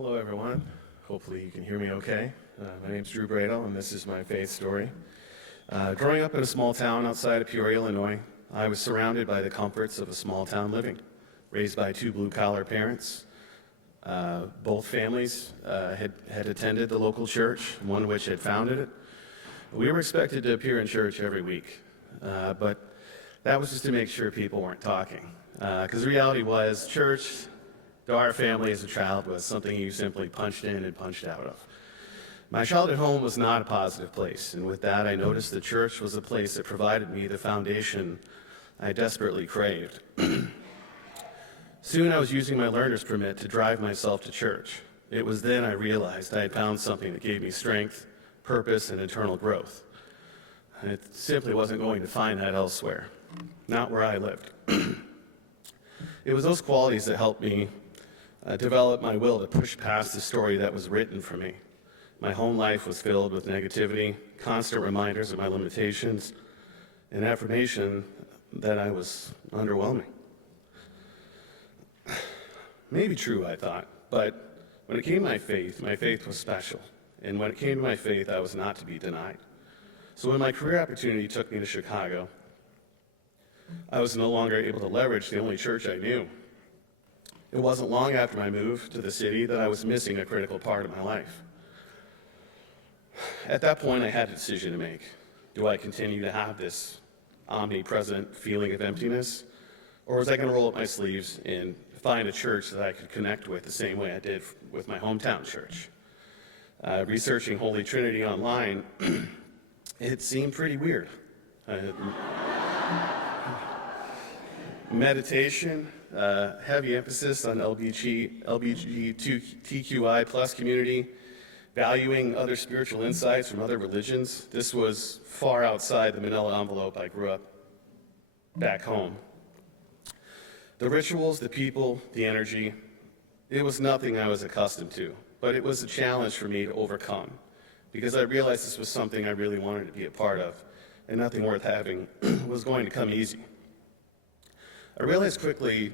Hello, everyone. Hopefully you can hear me okay. My name's Bradle, and this is my faith story. Growing up in a small town outside of Peoria, Illinois, I was surrounded by the comforts of a small town living. Raised by two blue-collar parents, both families had attended the local church, one of which had founded it. We were expected to appear in church every week, but that was just to make sure people weren't talking. Because the reality was, church, to our family as a child, was something you simply punched in and punched out of. My childhood home was not a positive place, and with that I noticed the church was a place that provided me the foundation I desperately craved. Soon I was using my learner's permit to drive myself to church. It was then I realized I had found something that gave me strength, purpose, and internal growth. And it simply wasn't going to find that elsewhere, not where I lived. It was those qualities that helped me develop my will to push past the story that was written for me. My home life was filled with negativity, constant reminders of my limitations, and affirmation that I was underwhelming. Maybe true, I thought, but when it came to my faith was special. And when it came to my faith, I was not to be denied. So when my career opportunity took me to Chicago, I was no longer able to leverage the only church I knew. It wasn't long after my move to the city that I was missing a critical part of my life. At that point, I had a decision to make. Do I continue to have this omnipresent feeling of emptiness, or was I going to roll up my sleeves and find a church that I could connect with the same way I did with my hometown church? Researching Holy Trinity online, it seemed pretty weird. Meditation, heavy emphasis on LGBTQI plus community, valuing other spiritual insights from other religions. This was far outside the manila envelope I grew up back home. The rituals, the people, the energy, it was nothing I was accustomed to, but it was a challenge for me to overcome because I realized this was something I really wanted to be a part of, and nothing worth having was going to come easy. I realized quickly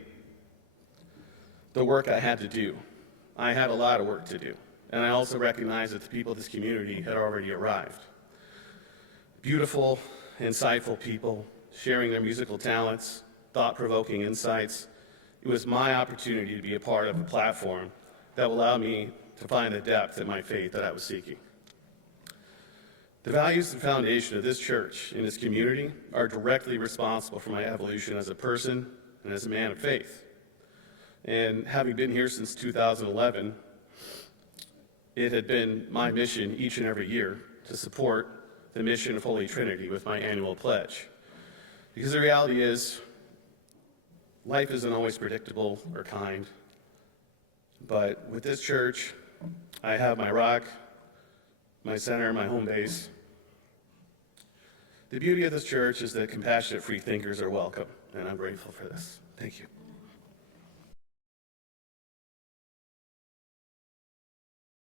the work I had to do. I had a lot of work to do, and I also recognized that the people of this community had already arrived. Beautiful, insightful people sharing their musical talents, thought-provoking insights. It was my opportunity to be a part of a platform that will allow me to find the depth in my faith that I was seeking. The values and foundation of this church and its community are directly responsible for my evolution as a person and as a man of faith. And having been here since 2011, it had been my mission each and every year to support the mission of Holy Trinity with my annual pledge. Because the reality is, life isn't always predictable or kind. But with this church, I have my rock, my center, my home base. The beauty of this church is that compassionate free thinkers are welcome, and I'm grateful for this. Thank you.